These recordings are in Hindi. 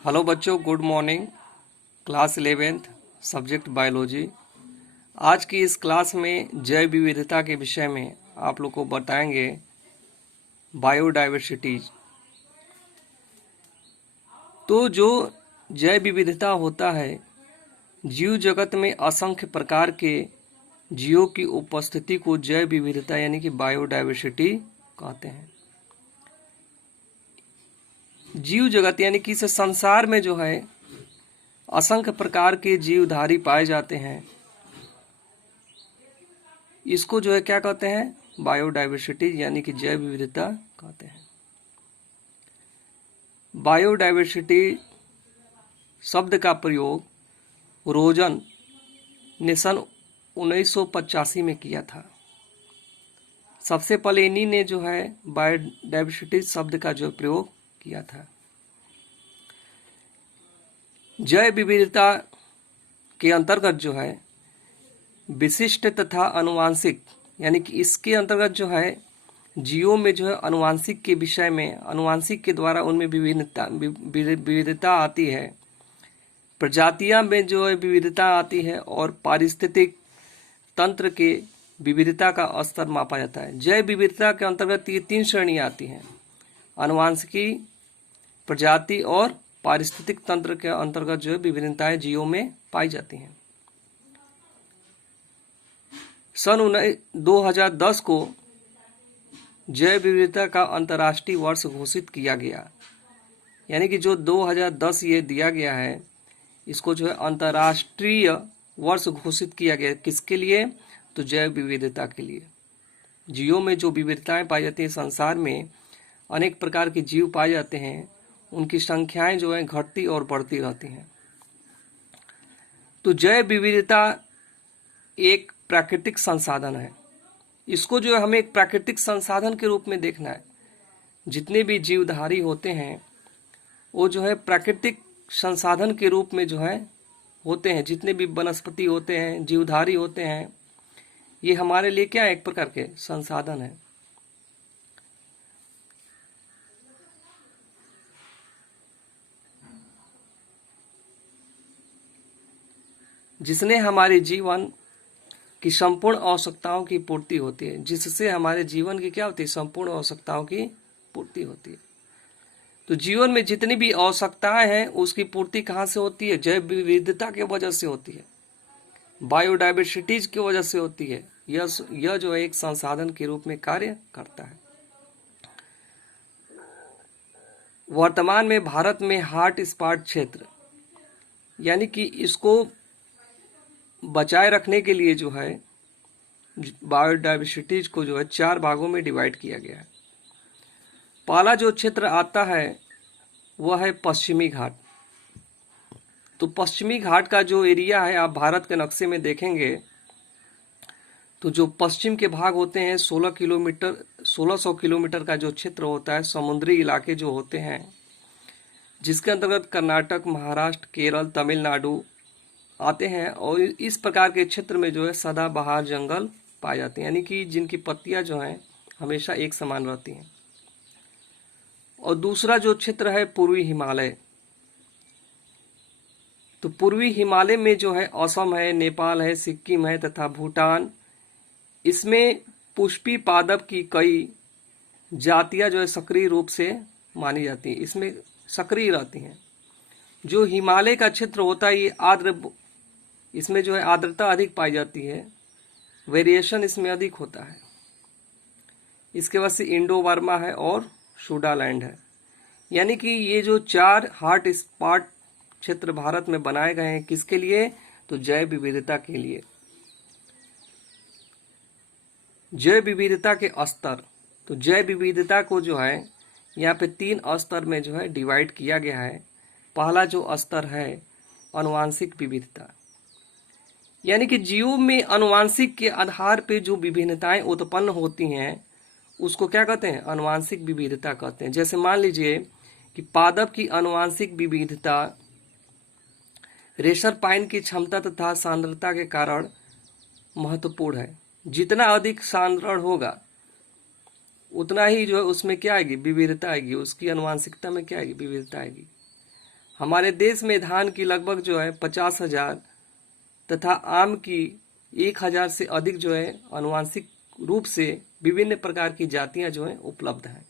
हेलो बच्चों, good morning. Class 11th subject biology. आज की इस क्लास में जैव विविधता के विषय में आप लोग को बताएंगे बायोडाइवर्सिटीज। तो जो जैव विविधता होता है, जीव जगत में असंख्य प्रकार के जीवों की उपस्थिति को जैव विविधता यानी कि बायोडाइवर्सिटी कहते हैं। जीव जगत यानी कि इस संसार में जो है असंख्य प्रकार के जीवधारी पाए जाते हैं। इसको जो है क्या कहते हैं? बायोडाइवर्सिटी यानी कि जैव विविधता कहते हैं। बायोडाइवर्सिटी शब्द का प्रयोग रोजन ने सन 1985 में किया था। सबसे पहले इन्हीं ने जो है बायोडाइवर्सिटी शब्द का जो प्रयोग किया था। जैव विविधता के अंतर्गत जो है विशिष्ट तथा अनुवांशिक यानी कि इसके अंतर्गत जो है जीवों में जो है अनुवांशिक के विषय में अनुवांशिक के द्वारा उनमें विविधता आती है, प्रजातियां में जो है विविधता आती है और पारिस्थितिक तंत्र के विविधता का स्तर मापा जाता है। जैव विविधता के अंतर्गत ये 3 श्रेणियां आती हैं: अनुवांशिकी, प्रजाति और पारिस्थितिक तंत्र के अंतर्गत जो है विभिन्नताएं जीवों में पाई जाती हैं। सन 2010 को जैव विविधता का अंतर्राष्ट्रीय वर्ष घोषित किया गया। यानी कि जो 2010 ये दिया गया है, इसको जो है अंतर्राष्ट्रीय वर्ष घोषित किया गया। किसके लिए? तो जैव विविधता के लिए। जीवों में जो विविधताएं पाई जाती हैं, संसार में अनेक प्रकार के जीव पाए जाते हैं, उनकी संख्याएं जो है घटती और बढ़ती रहती हैं। तो जैव विविधता एक प्राकृतिक संसाधन है। इसको जो है हमें एक प्राकृतिक संसाधन के रूप में देखना है। जितने भी जीवधारी होते हैं वो जो है प्राकृतिक संसाधन के रूप में जो है होते हैं। जितने भी वनस्पति होते हैं, जीवधारी होते हैं, ये हमारे लिए क्या एक प्रकार के संसाधन है। जिसने हमारे जीवन की संपूर्ण आवश्यकताओं की पूर्ति होती है, जिससे हमारे जीवन की क्या होती है? संपूर्ण आवश्यकताओं की पूर्ति होती है। तो जीवन में जितनी भी आवश्यकताएं हैं उसकी पूर्ति कहाँ से होती है? जैव विविधता की वजह से होती है, बायोडाइवर्सिटीज की वजह से होती है। यह जो है एक संसाधन के रूप में कार्य करता है। वर्तमान में भारत में हॉट स्पॉट क्षेत्र यानी कि इसको बचाए रखने के लिए जो है बायोडाइवर्सिटीज को जो है 4 भागों में डिवाइड किया गया है। पहला जो क्षेत्र आता है वह है पश्चिमी घाट। तो पश्चिमी घाट का जो एरिया है, आप भारत के नक्शे में देखेंगे तो जो पश्चिम के भाग होते हैं 1600 किलोमीटर का जो क्षेत्र होता है, समुद्री इलाके जो होते हैं, जिसके अंतर्गत कर्नाटक, महाराष्ट्र, केरल, तमिलनाडु आते हैं। और इस प्रकार के क्षेत्र में जो है सदाबहार जंगल पाए जाते हैं, यानी कि जिनकी पत्तियां जो हैं हमेशा एक समान रहती हैं। और दूसरा जो क्षेत्र है पूर्वी हिमालय। तो पूर्वी हिमालय में जो है असम है, नेपाल है, सिक्किम है तथा भूटान। इसमें पुष्पी पादप की कई जातियां जो है सक्रिय रूप से मानी जाती हैं, इसमें सक्रिय रहती हैं। जो हिमालय का क्षेत्र होता है ये आर्द्र, इसमें जो है आर्द्रता अधिक पाई जाती है, वेरिएशन इसमें अधिक होता है। इसके बाद से इंडो बर्मा है और सुडालैंड है। यानी कि ये जो 4 हॉट स्पॉट क्षेत्र भारत में बनाए गए हैं, किसके लिए? तो जैव विविधता के लिए। जैव विविधता के स्तर। तो जैव विविधता को जो है यहाँ पे 3 स्तर में जो है डिवाइड किया गया है। पहला जो स्तर है अनुवांशिक विविधता, यानी कि जीवों में अनुवांशिक के आधार पे जो विभिन्नताएं उत्पन्न होती हैं उसको क्या कहते हैं? अनुवांशिक विविधता कहते हैं। जैसे मान लीजिए कि पादप की अनुवांशिक विविधता रेशर पाइन की क्षमता तथा सांद्रता के कारण महत्वपूर्ण है। जितना अधिक सांद्रण होगा उतना ही जो है उसमें क्या आएगी? विविधता आएगी। उसकी अनुवांशिकता में क्या आएगी? विविधता आएगी। हमारे देश में धान की लगभग जो है 50,000 तथा आम की 1,000 से अधिक जो है आनुवांशिक रूप से विभिन्न प्रकार की जातियां जो है उपलब्ध हैं।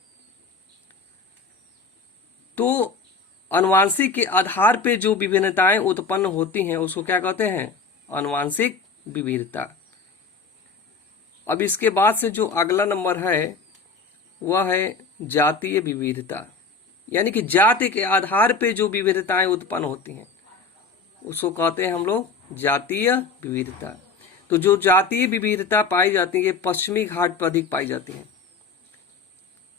तो आनुवांशिक के आधार पे जो विभिन्नताएं उत्पन्न होती हैं उसको क्या कहते हैं? आनुवांशिक विविधता। अब इसके बाद से जो अगला नंबर है वह है जातीय विविधता, यानी कि जाति के आधार पे जो विविधताएं उत्पन्न होती हैं उसको कहते हैं हम लोग जातीय विविधता। तो जो जातीय विविधता पाई जाती है पश्चिमी घाट पर अधिक पाई जाती है।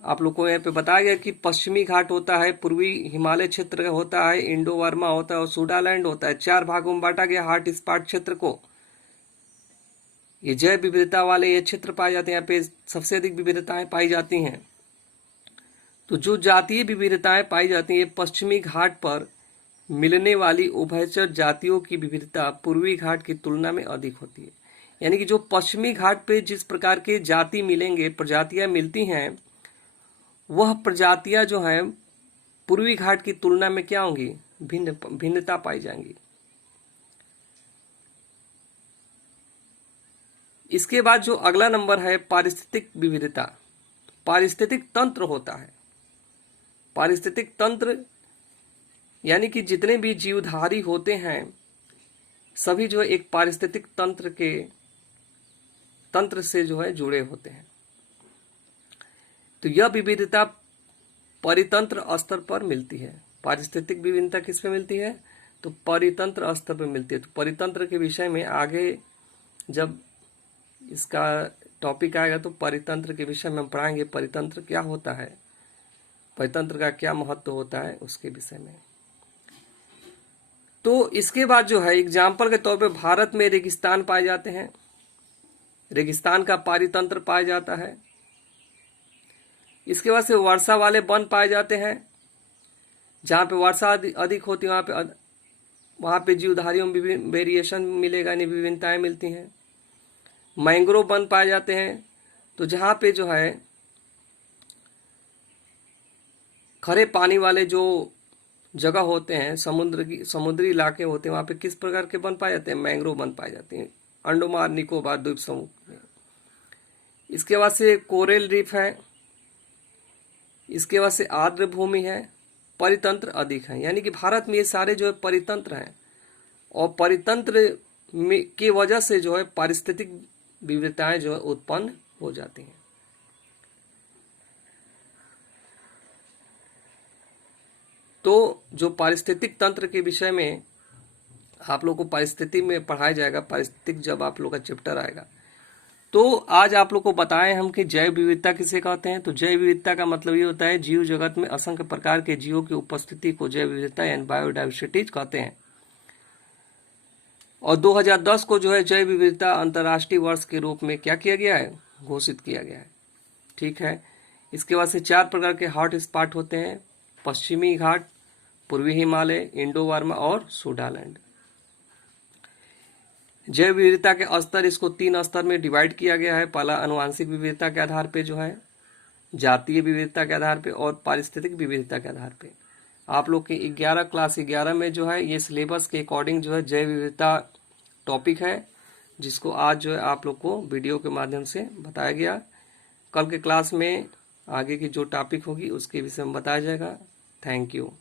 आप लोग को यहाँ पे बताया गया कि पश्चिमी घाट होता है, पूर्वी हिमालय क्षेत्र होता है, इंडो वर्मा होता है और सुडालैंड होता है। 4 भागों में बांटा गया हॉट स्पॉट क्षेत्र को। ये जैव विविधता वाले ये क्षेत्र पाए जाते हैं, यहाँ पे सबसे अधिक विविधताएं पाई जाती हैं। तो जो जातीय विविधताएं पाई जाती हैं पश्चिमी घाट पर मिलने वाली उभयचर जातियों की विविधता पूर्वी घाट की तुलना में अधिक होती है। यानी कि जो पश्चिमी घाट पे जिस प्रकार के जाति मिलेंगे, प्रजातियां मिलती हैं, वह प्रजातियां जो हैं पूर्वी घाट की तुलना में क्या होंगी? भिन्नता पाई जाएंगी। इसके बाद जो अगला नंबर है पारिस्थितिक विविधता। पारिस्थितिक तंत्र होता है। पारिस्थितिक तंत्र यानी कि जितने भी जीवधारी होते हैं सभी जो एक पारिस्थितिक तंत्र से जो है जुड़े होते हैं। तो यह विविधता परितंत्र स्तर पर मिलती है। पारिस्थितिक विभिन्नता किस पे मिलती है? तो परितंत्र स्तर पर मिलती है। तो परितंत्र के विषय में आगे जब इसका टॉपिक आएगा तो परितंत्र के विषय में हम पढ़ाएंगे। परितंत्र क्या होता है, परितंत्र का क्या महत्व होता है उसके विषय में। तो इसके बाद जो है एग्जाम्पल के तौर पे भारत में रेगिस्तान पाए जाते हैं, रेगिस्तान का पारितंत्र पाया जाता है। इसके बाद से वर्षा वाले वन पाए जाते हैं, जहाँ पे वर्षा अधिक होती है वहाँ पे जीवधारियों में वेरिएशन मिलेगा, यानी विभिन्नताएं मिलती हैं। मैंग्रोव वन पाए जाते हैं, तो जहाँ पे जो है खरे पानी वाले जो जगह होते हैं, समुद्री इलाके होते हैं, वहाँ पे किस प्रकार के वन पाए जाते हैं? मैंग्रोव वन पाए जाते हैं अंडमान निकोबार द्वीप समूह में। इसके बाद से कोरल रीफ है, इसके बाद से आर्द्र भूमि है, परितंत्र अधिक है। यानी कि भारत में ये सारे जो है परितंत्र हैं और परितंत्र की वजह से जो है पारिस्थितिक विविधताएं जो है उत्पन्न हो जाती हैं। तो जो पारिस्थितिक तंत्र के विषय में आप लोग को पारिस्थितिक में पढ़ाया जाएगा, पारिस्थितिक जब आप लोग का चैप्टर आएगा। तो आज आप लोग को बताएं हम कि जैव विविधता किसे कहते हैं। तो जैव विविधता का मतलब ये होता है जीव जगत में असंख्य प्रकार के जीवों की उपस्थिति को जैव विविधता यानी बायोडाइवर्सिटी कहते हैं। और 2010 को जो है जैव विविधता अंतर्राष्ट्रीय वर्ष के रूप में क्या किया गया है? घोषित किया गया है। ठीक है। इसके बाद से 4 प्रकार के हॉट स्पॉट होते हैं, पश्चिमी घाट, पूर्वी हिमालय, इंडो वर्मा और सुडालैंड। जैव विविधता के स्तर, इसको 3 स्तर में डिवाइड किया गया है। पहला आनुवांशिक विविधता के आधार पे जो है, जातीय विविधता के आधार पे और पारिस्थितिक विविधता के आधार पे। आप लोग के क्लास 11 में जो है ये सिलेबस के अकॉर्डिंग जो है जैव विविधता टॉपिक है, जिसको आज जो है आप लोग को वीडियो के माध्यम से बताया गया। कल के क्लास में आगे की जो टॉपिक होगी उसके विषय में बताया जाएगा। Thank you.